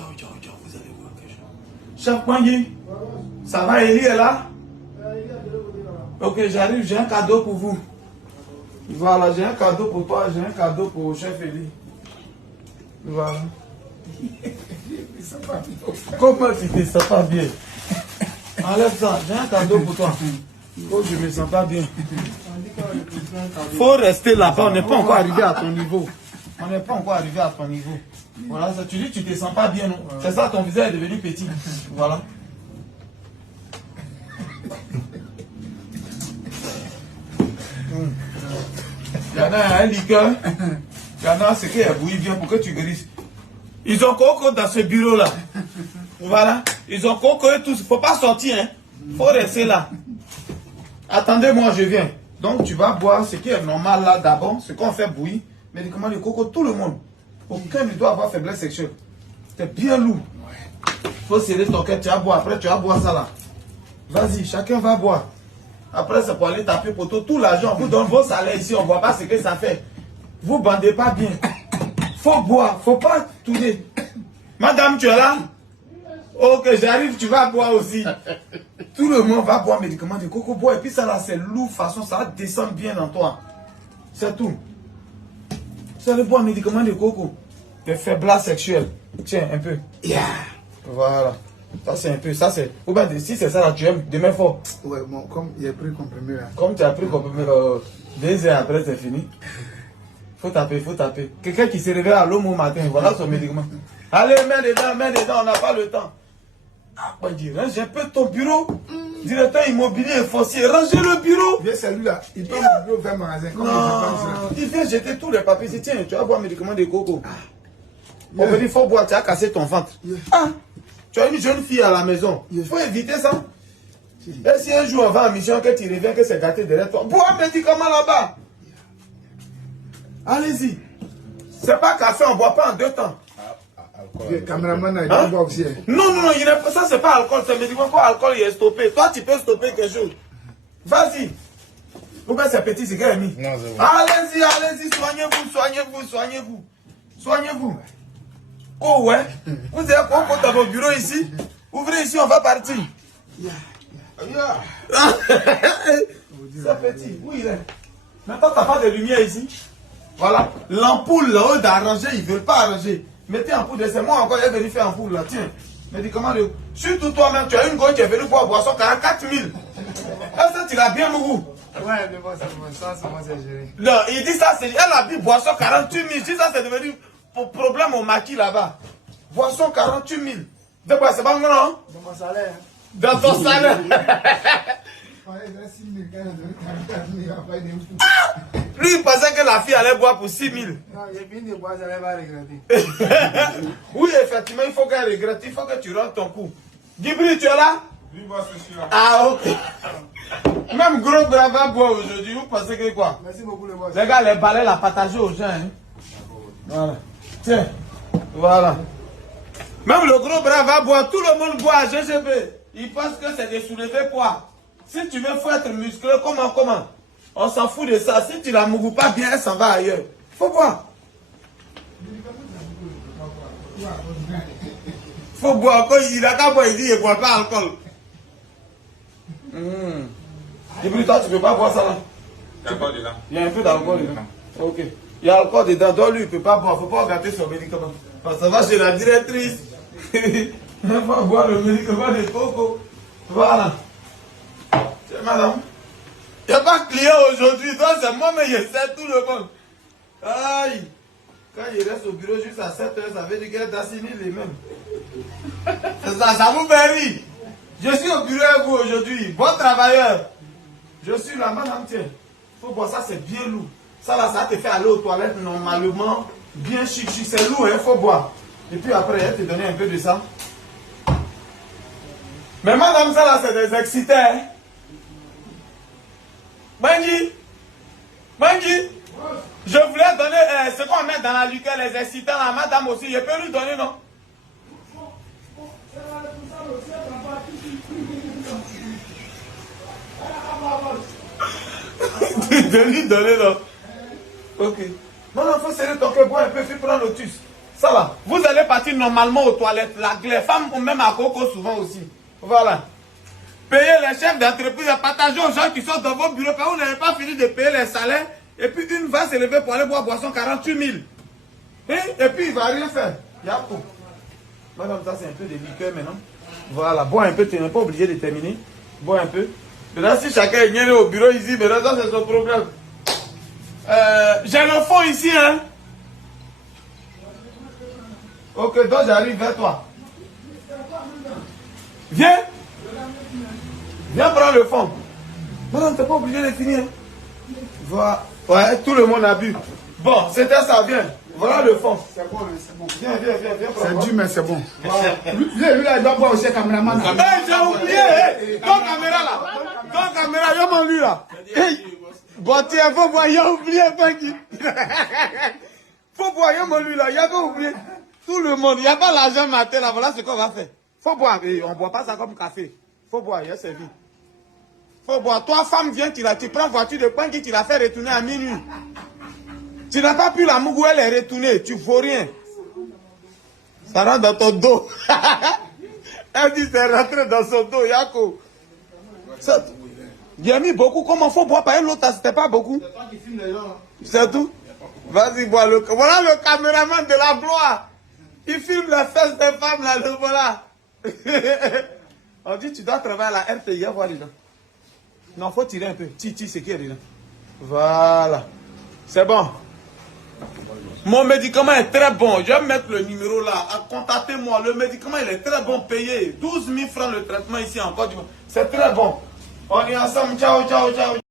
vous allez voir quelque chose. Chef Pangui, ça va, Eli est là? Ok, j'arrive, j'ai un cadeau pour vous. Voilà, j'ai un cadeau pour toi, j'ai un cadeau pour chef Eli. Voilà. Comment tu te sens pas bien? Enlève ça, j'ai un cadeau pour toi. Oh, je me sens pas bien. Faut rester là-bas, on n'est pas encore arrivé à ton niveau. On n'est pas encore arrivé à ton niveau. Voilà, ça, tu dis que tu te sens pas bien, non? C'est ça, ton visage est devenu petit. Voilà. Il y en a un liqueur. Il y en a ce qui est bouilli bien pour que tu guérisses. Ils ont coco dans ce bureau-là. Voilà. Ils ont coco et tout. Il ne faut pas sortir. Hein. Il faut rester là. Attendez-moi, je viens. Donc, tu vas boire ce qui est normal là d'abord. Ce qu'on fait bouillir. Médicaments de coco, tout le monde. Aucun ne doit avoir faiblesse sexuelle. C'est bien lourd. Il faut serrer ton cœur. Tu vas boire. Après, tu vas boire ça là. Vas-y, chacun va boire. Après, c'est pour aller taper pour tout l'argent. On vous donne vos salaires ici. On ne voit pas ce que ça fait. Vous ne bandez pas bien. Faut boire. Faut pas tourner. Madame, tu es là? Ok, j'arrive, tu vas boire aussi. Tout le monde va boire médicaments de coco. Bois. Et puis ça là, c'est lourd. Façon, ça va descendre bien dans toi. C'est tout. Vous allez boire médicaments de coco. Des faiblesses sexuelles. Tiens, un peu. Yeah. Voilà. Ça c'est un peu, ça c'est. Ou bien si c'est ça là, tu aimes, demain fort. Ouais, bon, comme il a pris comprimé là. Comme tu as pris comprimé, 2 heures après c'est fini. Faut taper, faut taper. Quelqu'un qui se réveille à l'homme au matin, voilà son médicament. Allez, mets dedans, on n'a pas le temps. Ah, quoi dire, range un peu ton bureau. Directeur immobilier et foncier, rangez le bureau. Viens celui-là, il prend le bureau vers le magasin. Il vient jeter tous les papiers. Tiens, tu vas boire médicament de coco. On me dit, faut boire, tu as cassé ton ventre. Ah, tu as une jeune fille à la maison. Il faut éviter ça. Et si un jour on va en mission, que tu reviens, que c'est gâté derrière toi, bois un médicament là-bas. Allez-y. C'est pas café, on ne boit pas en 2 temps. Le caméraman a dit boire aussi. Non, ça c'est pas alcool, c'est médicament. Quand alcool il est stoppé, toi tu peux stopper quelque chose. Vas-y. Ou bien c'est petit, c'est qu'il a mis. Allez-y, soignez-vous. Soignez-vous. Oh ouais. Vous avez quoi dans vos bureaux ici? Ouvrez ici, on va partir. C'est petit, où il est? Maintenant, t'as pas de lumière ici. Voilà. L'ampoule là-haut d'arranger, ils ne veulent pas arranger. Mettez ampoule, laissez-moi encore, il est venu faire ampoule là. Tiens, médicament de. Surtout toi-même, tu as une gosse qui est venue boire boisson 44 000. Est-ce que tu l'as bien, Mougou? Ouais, mais bon, ça, c'est géré. Non, il dit ça, elle a bu boisson 48 000. Si ça, c'est devenu problème au maquis là-bas. Boisson 48 000. De quoi, c'est pas non? Dans mon salaire. Dans ton salaire. Lui, il pensait que la fille allait boire pour 6 000. Non, il vient de boire, ça va regretter. Oui, effectivement, il faut qu'elle regrette. Il faut que tu rentres ton coup. Djibril, tu es là? Oui, moi, c'est sûr. Ah, ok. Même gros bras va boire aujourd'hui. Vous pensez que quoi? Merci beaucoup, le boss. Les gars, les balais, la partager aux gens. Hein? Voilà. Tiens, voilà. Même le gros bras va boire. Tout le monde boit à GGB. Il pense que c'est des soulevés poids. Si tu veux, faut être musclé. Comment? On s'en fout de ça. Si tu la mouves pas bien, elle s'en va ailleurs. Faut boire. Faut boire. Quand il a qu'à boire, il dit qu'il ne boit pas d'alcool. Dis-moi, toi, tu ne peux pas boire ça là. Il y a quoi dedans? Il y a un peu d'alcool dedans. Ok. Il y a alcool dedans. Donc lui, il ne peut pas boire. Il ne faut pas regarder son médicament. Parce que ça va chez la directrice. Il faut boire le médicament de coco. Voilà. C'est madame. Il n'y a pas de client aujourd'hui. Donc c'est moi, mais je sais tout le monde. Aïe. Quand il reste au bureau juste à 7 h, ça veut dire qu'il est assigné les mêmes. Ça vous fait rire. Je suis au bureau avec vous aujourd'hui. Bon travailleur. Je suis là, madame, tiens. Faut boire ça, c'est bien lourd. Ça là, ça te fait aller aux toilettes normalement. Bien chic. C'est lourd, il faut boire. Et puis après, elle te donner un peu de ça. Mais madame, ça là, c'est des excitants. Benji, je voulais donner ce qu'on met dans la liqueur, les excitants à madame aussi. Je peux lui donner, non? De lui donner, non? Ok. Non, il faut serrer ton cœur, boire un peu, puis prendre l'otus. Ça là, vous allez partir normalement aux toilettes. Les femmes ont même à coco souvent aussi. Voilà. Payez les chefs d'entreprise et partagez aux gens qui sont dans vos bureaux. Parce que vous n'avez pas fini de payer les salaires. Et puis une va se lever pour aller boire boisson 48 000. Et puis il ne va rien faire. Yako. Madame, ça c'est un peu de liqueur maintenant. Voilà, bois un peu, tu n'es pas obligé de terminer. Bois un peu. Maintenant, si chacun est venu au bureau ici, maintenant ça c'est son problème. J'ai le fond ici, hein. Ok, donc j'arrive vers toi. Viens. Viens prendre le fond. Madame, tu n'es pas obligé de finir. Voilà. Ouais, tout le monde a bu. Bon, c'était ça, viens. Voilà le fond. C'est bon, c'est bon. Viens. C'est dur, mais c'est bon. Lui, là, il doit boire aussi, caméraman. J'ai oublié, ton caméra là, y'a lui là. Bon, tiens, faut boire, y'a oublié, Tanguy. Faut boire, y'a lui là, y'a pas oublié. Tout le monde, y'a pas l'argent matin là, voilà ce qu'on va faire. Faut boire, et on boit pas ça comme café. Faut boire, y'a servi. Faut boire. Toi, femme, viens, tu prends voiture de Tanguy, tu la fais retourner à minuit. Tu n'as pas pu la mougou, elle est retournée, tu fais rien. Ça rentre dans ton dos. Elle dit c'est rentré dans son dos, Yako. Il a mis beaucoup, comment faut boire par l'autre, c'était pas beaucoup. C'est toi qui filmes les gens. C'est tout. Vas-y, bois le. Voilà le caméraman de la gloire. Il filme les fesses des femmes là, le voilà. On dit tu dois travailler à la RTI, voir les gens. Non, faut tirer un peu. Tire ce qui est dedans. Voilà. C'est bon. Mon médicament est très bon. Je vais mettre le numéro là. Contactez-moi. Le médicament il est très bon payé. 12 000 francs le traitement ici encore. C'est très bon. On est ensemble. Ciao.